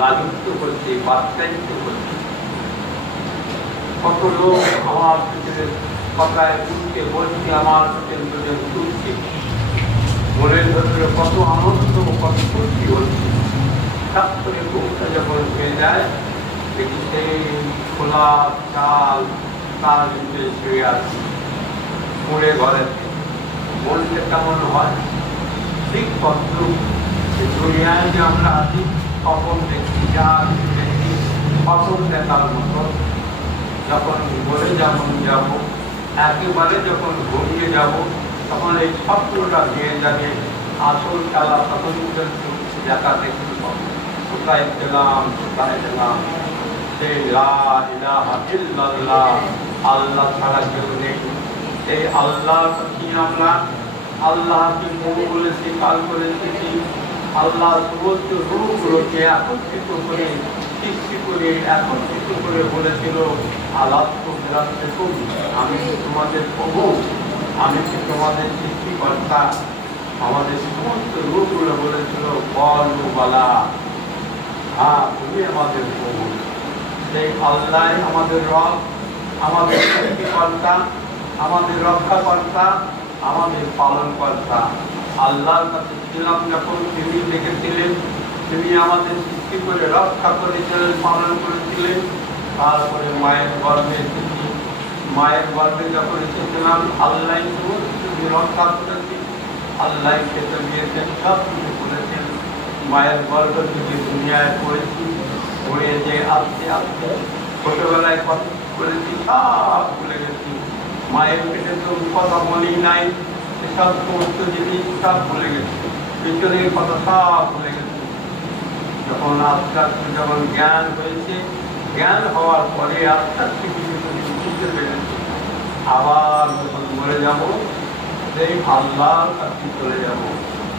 লালিত করছে, বাচ্চায়িত করছে। কত লোক আমার পেটের কথায় তুলছে, বলছে আমার পেটের দুজন তুলছে, মনের ভেতরে কত আনন্দ, কত ফুর্তি হচ্ছে। হঠাৎ করে বুকটা যখন হয়ে যায়, দেখি সেই খোলা চাল তার ভিতরে শুয়ে আছে কুঁড়ে ঘরেতে। মনটা কেমন হয়? ঠিক তদ্রূপ দুনিয়ায় যে আমরা আছি, স্বপন দেখি, যা দেখি স্বপন দেখার মতো। যখন বলে যেমন যাব, একেবারে যখন ঘুমিয়ে যাব, তখন এই স্বপ্নটা ভেঙে যাবে। আসল খেলা তখন দেখা দেখতে পাবো। কোথায় গেলাম, কোথায় গেলাম? সেই লা ইলাহা ইল্লাল্লাহ, আল্লাহ ছাড়া কেউ নেই। এই আল্লাহর প্রতি আমরা আল্লাহকে বহু বলেছি, কাল করেছি। আল্লাহ সমস্ত রূপগুলোকে একত্রিত করে, সৃষ্টি করে, একত্রিত করে বলেছিল আমি তোমাদের প্রভু, আমি তোমাদের সৃষ্টিকর্তা। আমাদের সমস্ত রূপগুলো বলেছিল বলা, হ্যাঁ তুমি আমাদের প্রভু। সেই আল্লাহ আমাদের রব, আমাদের সৃষ্টিকর্তা, আমাদের রক্ষাকর্তা, আমাদের পালনকর্তা। আল্লাহর কাছে ছিলাম যখন তিনি দেখেছিলেন, তিনি আমাদের সৃষ্টি করে রক্ষা করেছিলেন, পালন করেছিলেন। তারপরে মায়ের গর্ভে এসেছি, মায়ের গর্ভে যখন এসেছিলাম আল্লাহ সমস্ত রক্ষা করেছি, আল্লাহ খেতে দিয়েছেন, সব কিছু করেছেন। মায়ের গর্ভ থেকে দুনিয়ায় পড়েছি, পড়ে যে আস্তে আস্তে ছোটবেলায় কত করেছি সব ভুলে গেছি। মায়ের পেটে তো কথা বলেই নাই, সেসব সমস্ত জিনিস সব ভুলে গেছি, পিছনের কথা সব ভুলে গেছি। যখন আস্তে আস্তে যখন জ্ঞান হয়েছে, জ্ঞান হওয়ার পরে আস্তে আস্তে কিছু বুঝতে পেরেছি। আবার যখন মরে যাব, সেই আল্লাহর কাছে চলে যাব।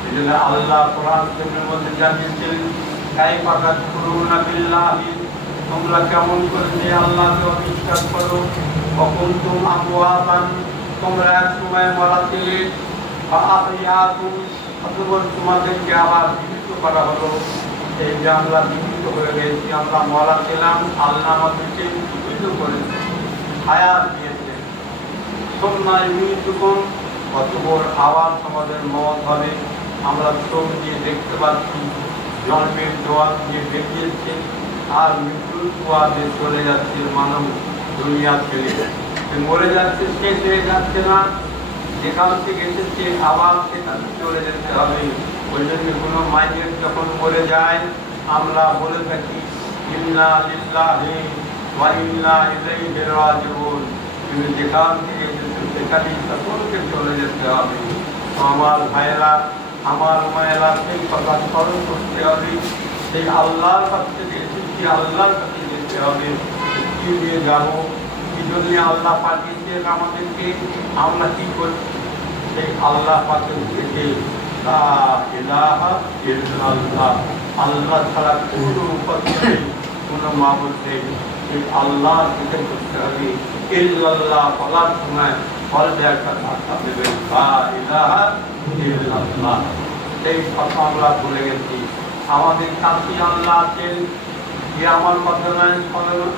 এই জন্য আল্লাহ কোরআন শরীফের মধ্যে জানিয়েছেন, কাইফা তাকফুরুনা বিল্লাহি, তোমরা কেমন করে যে আল্লাহকে অবিশ্বাস করো। ওয়াকুনতুম আমওয়াতান, তোমরা এক সময় মারা ছিলে। ফাআহইয়াকুম, অতঃপর তোমাদেরকে আবার জীবিত করা হলো। এই যে আমরা জীবিত হয়ে গেছি, আমরা মারা ছিলাম, আল্লাহ আমাদেরকে জীবিত করেছে, হায়াত দিয়েছে। সুম্মা ইউমীতুকুম, অতঃপর আবার তোমাদের মওত হবে। আমরা চোখ দিয়ে দেখতে পাচ্ছি, জন্মের দোয়ার দিয়ে বেরিয়েছে, আর মৃত্যুর দোয়াতে চলে যাচ্ছে মানব দুনিয়া ছেড়ে। মরে যাচ্ছে, শেষ হয়ে যাচ্ছে না, যেখান থেকে এসেছে আবার সেখানে চলে যেতে হবে। ওই জন্য কোনো মায়ের যখন মরে যায়, আমরা বলে থাকি ইন্না লিল্লাহি ওয়া ইন্না ইলাইহি রাজিউন। তুমি যেখান থেকে এসেছো সেখানেই সকলকে চলে যেতে হবে। আমার ভাইয়েরা, আমার মায়েরা, সেই কথা স্মরণ করতে হবে। সেই আল্লাহর কাছ থেকে এসেছি, আল্লাহর কাছে যেতে হবে। কি নিয়ে যাবো, কি জন্য আল্লাহ পাঠিয়েছেন আমাদেরকে, আমরা কি করছি? সেই আল্লাহ পাকে উঠেছে লা ইলাহা ইল্লাল্লাহ, আল্লাহ ছাড়া কোনো উপাস্য নেই, কোনো মাবুদ নেই। সেই আল্লাহ থেকে করতে হবে। ইল্লাল্লাহ বলার সময় বলতে একটা ভাষা দেবেন, লা ইলাহা ইল্লাল্লাহ। সেই কথা আমরা ভুলে গেছি। আমাদের কাছে আল্লাহ আছেন, যে আমার কথা নয়,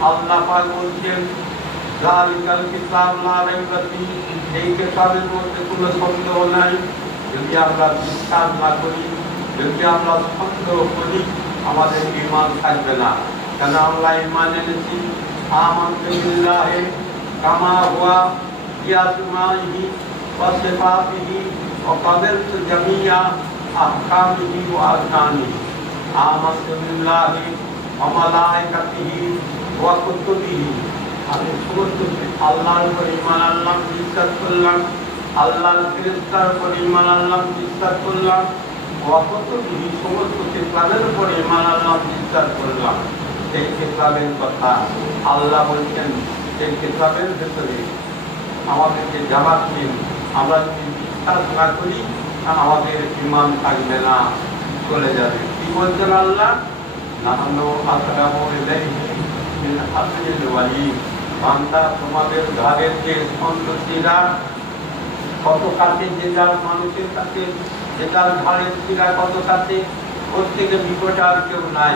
আল্লাহ পাক বলছেন যালিকাল কিতাব লা রাইবা ফীহি, এই কিতাবের মধ্যে কোনো সন্দেহ নাই। যদি আমরা বিশ্বাস না করি, যদি আমরা সন্দেহ করি, আমাদের ঈমান থাকবে না। কেন আমরা ঈমান এনেছি আমানতু বিল্লাহি কামা হুয়া বিআসমাইহি ওয়া সিফাতিহি ওয়া ক্বাবালতু জামিআ আহকামিহি ওয়া আরকানিহি। আমানতু বিল্লাহি ওয়া মালাইকাতিহি ওয়া কুতুবিহি, আমি সমস্ত আল্লাহর উপর ঈমান আনলাম, বিশ্বাস করলাম। আল্লাহর ফেরেশতার উপর ঈমান আনলাম, বিশ্বাস করলাম। ওয়া কুতুবিহি, সমস্ত কিতাবের উপর ঈমান আনলাম, বিশ্বাস করলাম। এই কিতাবের কথা আল্লাহ বলছেন, এই কিতাবের ভেতরে আমাদেরকে জবাব দিন। আমরা যদি বিশ্বাস না করি, আমাদের ঈমান থাকবে না, চলে যাবে। কি বলছেন আল্লাহ? নাহনু আকরামু ইলাইহি মিন হাবলিল ওয়ারিদ, বান্দা তোমাদের ঘরের যে সন্ততিরা কত কাছে, যে যার মানুষের কাছে, যে যার ঘরের শিরা কত কাছে, ওর থেকে নিকটে আর কেউ নাই।